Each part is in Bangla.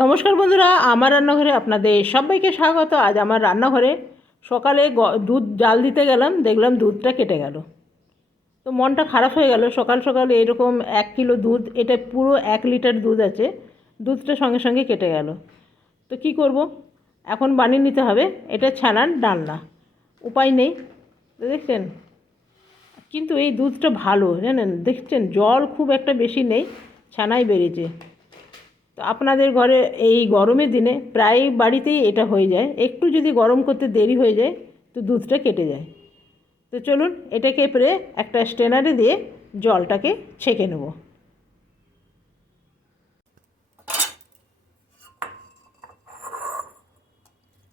নমস্কার বন্ধুরা, আমার রান্নাঘরে আপনাদের সবাইকে স্বাগত। আজ আমার রান্নাঘরে সকালে দুধ জাল দিতে গেলাম, দেখলাম দুধটা কেটে গেল। তো মনটা খারাপ হয়ে গেল। সকাল সকাল এরকম 1 কিলো দুধ, এটা পুরো 1 লিটার দুধ আছে, দুধটা সঙ্গে সঙ্গে কেটে গেল। তো কি করব, এখন বানিয়ে নিতে হবে এটা ছানার ডালনা। উপায় নেই। তো দেখছেন, কিন্তু এই দুধটা ভালো, জানেন, দেখছেন জল খুব একটা বেশি নেই, ছানাই বেরিয়েছে। তো আপনাদের ঘরে এই গরমের দিনে প্রায় বাড়িতেই এটা হয়ে যায়, একটু যদি গরম করতে দেরি হয়ে যায় তো দুধটা কেটে যায়। তো চলুন এটাকে এবারে একটা স্ট্রেনারে দিয়ে জলটাকে ছেঁকে নেব।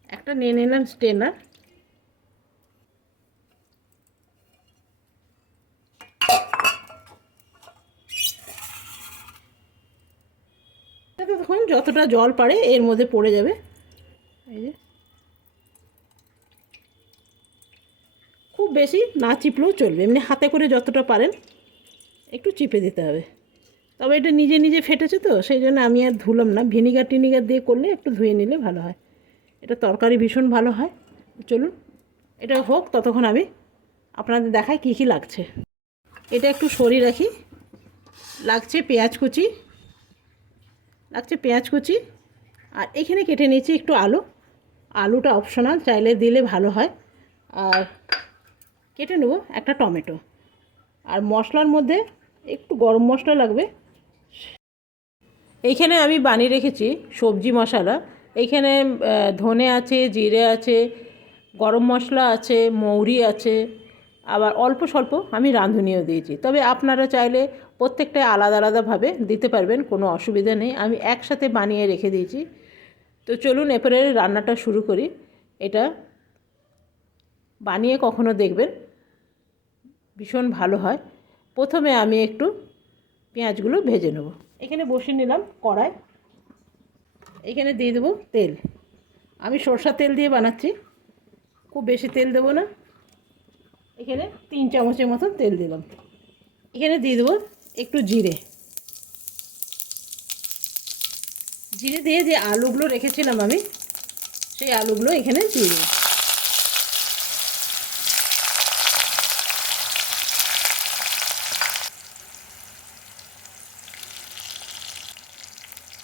একটা নিয়ে নিলাম স্ট্রেনার। তখন যতটা জল পারে এর মধ্যে পড়ে যাবে। এই যে, খুব বেশি না চিপলেও চলবে, এমনি হাতে করে যতটা পারেন একটু চিপে দিতে হবে। তবে এটা নিজে নিজে ফেটেছে তো সেই জন্য আমি আর ধুলাম না, ভিনিগার টিনিগার দিয়ে করলে একটু ধুয়ে নিলে ভালো হয়। এটা তরকারি ভীষণ ভালো হয়। চলুন এটা হোক, ততক্ষণ আমি আপনাদের দেখাই কী কী লাগছে। এটা একটু সরিয়ে রাখি। লাগছে পেঁয়াজ কুচি, আর এখানে কেটে নিয়েছি একটু আলু। আলুটা অপশনাল, চাইলে দিলে ভালো হয়। আর কেটে নেব একটা টমেটো। আর মশলার মধ্যে একটু গরম মশলা লাগবে। এইখানে আমি বানিয়ে রেখেছি সবজি মশলা। এইখানে ধনে আছে, জিরে আছে, গরম মশলা আছে, মৌরি আছে, আবার অল্প স্বল্প আমি রাঁধুনিও দিয়েছি। তবে আপনারা চাইলে প্রত্যেকটাই আলাদা আলাদাভাবে দিতে পারবেন, কোনো অসুবিধা নেই। আমি একসাথে বানিয়ে রেখে দিয়েছি। তো চলুন এরপরে রান্নাটা শুরু করি। এটা বানিয়ে কখনো দেখবেন, ভীষণ ভালো হয়। প্রথমে আমি একটু পেঁয়াজগুলো ভেজে নেব। এখানে বসিয়ে নিলাম কড়াই। এখানে দিয়ে দেবো তেল। আমি সরষের তেল দিয়ে বানাচ্ছি, খুব বেশি তেল দেবো না। এখানে 3 চামচের মতো তেল দিলাম। এখানে দিয়ে দেবো একটু জিরে। জিরে দিয়ে যে আলুগুলো রেখেছিলাম আমি, সেই আলুগুলো এখানে দিয়ে দেবো।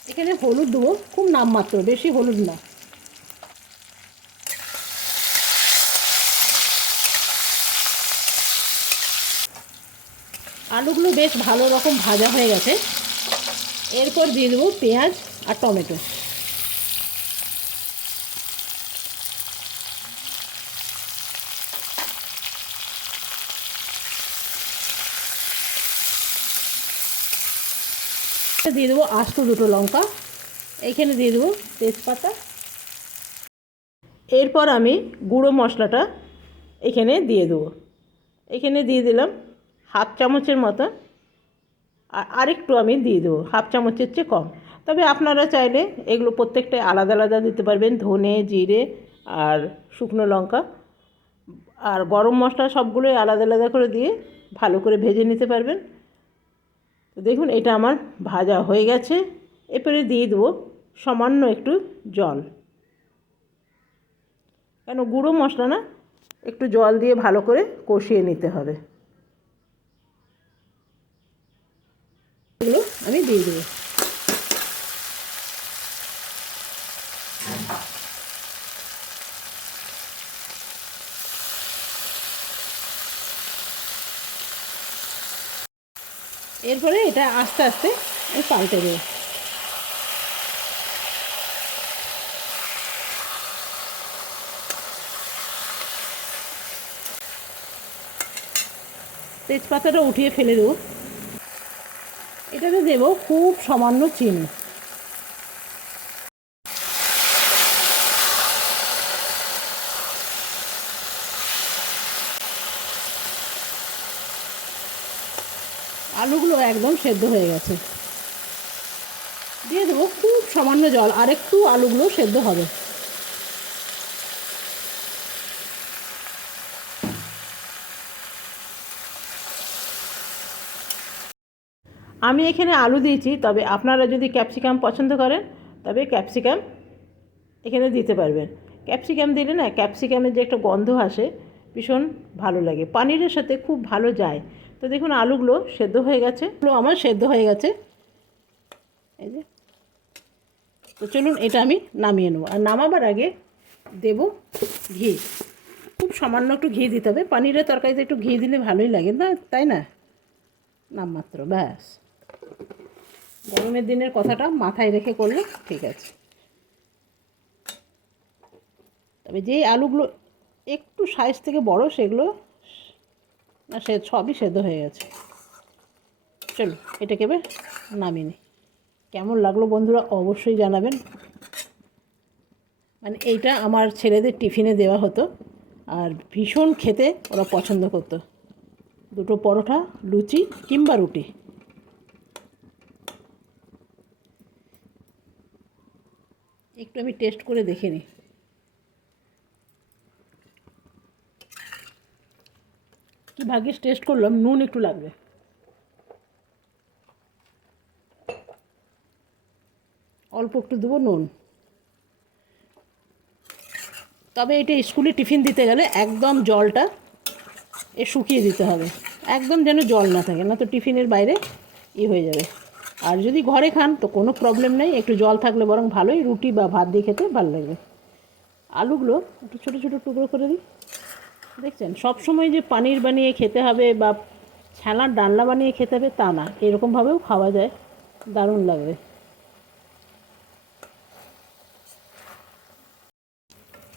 এখানে হলুদ দেবো, খুব নামমাত্র, বেশি হলুদ না। আলুগুলো বেশ ভালো রকম ভাজা হয়ে গেছে। এরপর দিয়ে দেবো পেঁয়াজ আর টমেটো। দিয়ে দেবো আস্ত 2টো লঙ্কা। এইখানে দিয়ে দেবো তেজপাতা। এরপর আমি গুঁড়ো মশলাটা এখানে দিয়ে দেবো। এখানে দিয়ে দিলাম 1/2 চামচের মতো। আর আরেকটু আমি দিয়ে দেবো, 1/2 চামচের চেয়ে কম। তবে আপনারা চাইলে এগুলো প্রত্যেকটাই আলাদা আলাদা দিতে পারবেন, ধনে, জিরে আর শুকনো লঙ্কা আর গরম মশলা সবগুলোই আলাদা আলাদা করে দিয়ে ভালো করে ভেজে নিতে পারবেন। তো দেখুন এটা আমার ভাজা হয়ে গেছে। এরপরে দিয়ে দেবো সামান্য একটু জল, কেন গুঁড়ো মশলা না, একটু জল দিয়ে ভালো করে কষিয়ে নিতে হবে। এগুলো আমি দিয়ে দেবো। এরপরে এটা আস্তে আস্তে আমি পাল্টে দেবো। তেজপাতাটা উঠিয়ে ফেলে দেবো। এটাতে দেবো খুব সামান্য চিনি। আলুগুলো একদম সেদ্ধ হয়ে গেছে। দিয়ে দেবো খুব সামান্য জল, আর একটু আলুগুলো সেদ্ধ হবে। আমি এখানে আলু দিয়েছি, তবে আপনারা যদি ক্যাপসিকাম পছন্দ করেন তবে ক্যাপসিকাম এখানে দিতে পারবেন। ক্যাপসিকাম দিলে না ক্যাপসিকামের যে একটা গন্ধ আসে ভীষণ ভালো লাগে, পানিরের সাথে খুব ভালো যায়। তো দেখুন আলুগুলো সেদ্ধ হয়ে গেছে, আমার সেদ্ধ হয়ে গেছে এই যে। তো চলুন এটা আমি নামিয়ে নেবো। আর নামাবার আগে দেব ঘি, খুব সামান্য একটু ঘি দিতে হবে। পানিরের তরকারিতে একটু ঘি দিলে ভালোই লাগে না, তাই না? নামমাত্র, ব্যাস। গরমের দিনের কথাটা মাথায় রেখে করলে ঠিক আছে। তবে যেই আলুগুলো একটু সাইজ থেকে বড় সেগুলো না, সে সবই সেদ্ধ হয়ে গেছে। চলো এটাকে এবার নামিয়ে নিই। কেমন লাগলো বন্ধুরা অবশ্যই জানাবেন। মানে এইটা আমার ছেলেদের টিফিনে দেওয়া হতো, আর ভীষণ খেতে ওরা পছন্দ করতো। দুটো পরোটা, লুচি কিংবা রুটি। একটু আমি টেস্ট করে দেখে নিই। কি ভাগ্যিস টেস্ট করলাম, নুন একটু লাগবে। অল্প একটু দেবো নুন। তবে এটা স্কুলে টিফিন দিতে গেলে একদম জলটা শুকিয়ে দিতে হবে, একদম যেন জল না থাকে, না তো টিফিনের বাইরে হয়ে যাবে। আর যদি ঘরে খান তো কোনো প্রবলেম নেই, একটু জল থাকলে বরং ভালোই, রুটি বা ভাত দিয়ে খেতে ভালো লাগবে। আলুগুলো একটু ছোটো ছোটো টুকরো করে দিই। দেখছেন, সব সময় যে পানির বানিয়ে খেতে হবে বা ছানার ডালনা বানিয়ে খেতে হবে তা না, এরকমভাবেও খাওয়া যায়, দারুণ লাগবে।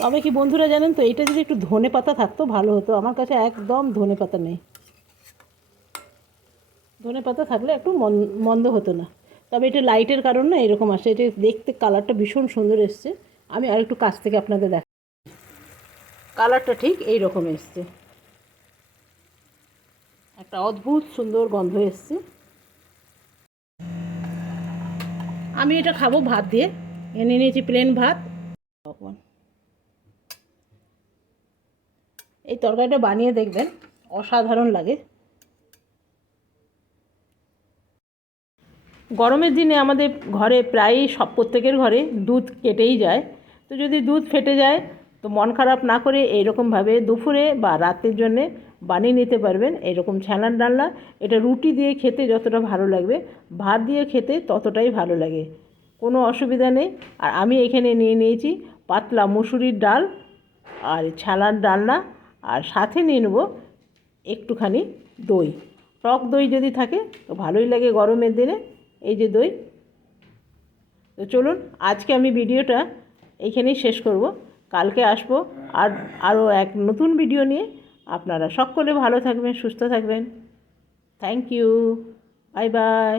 তবে কি বন্ধুরা জানেন তো, এটা যদি একটু ধনে পাতা থাকতো ভালো হতো। আমার কাছে একদম ধনে পাতা নেই। ধনে পাতা থাকলে একটু মন্দ হতো না। তবে এটা লাইটের কারণ না এরকম আসে, এটা দেখতে কালারটা ভীষণ সুন্দর এসছে। আমি আরেকটু কাছ থেকে আপনাদের দেখ, কালারটা ঠিক এই রকম এসছে, একটা অদ্ভুত সুন্দর গন্ধ এসছে। আমি এটা খাবো ভাত দিয়ে, এনে নিয়েছি প্লেন ভাত। এই তরকারিটা বানিয়ে দেখবেন, অসাধারণ লাগে। গরমের দিনে আমাদের ঘরে প্রায়ই প্রত্যেকের ঘরে দুধ কেটেই যায়। তো যদি দুধ ফেটে যায় তো মন খারাপ না করে এইরকমভাবে দুপুরে বা রাতের জন্যে বানিয়ে নিতে পারবেন এইরকম ছানার ডালনা। এটা রুটি দিয়ে খেতে যতটা ভালো লাগবে, ভাত দিয়ে খেতে ততটাই ভালো লাগে, কোনো অসুবিধা নেই। আর আমি এখানে নিয়ে নিয়েছি পাতলা মুসুরির ডাল আর ছানার ডালনা, আর সাথে নিয়ে নেব একটুখানি দই। টক দই যদি থাকে তো ভালোই লাগে গরমের দিনে, এই যে দই। তো চলুন আজকে আমি ভিডিওটা এইখানেই শেষ করব, কালকে আসবো আর আরও এক নতুন ভিডিও নিয়ে। আপনারা সকলে ভালো থাকবেন, সুস্থ থাকবেন। Thank you, bye by.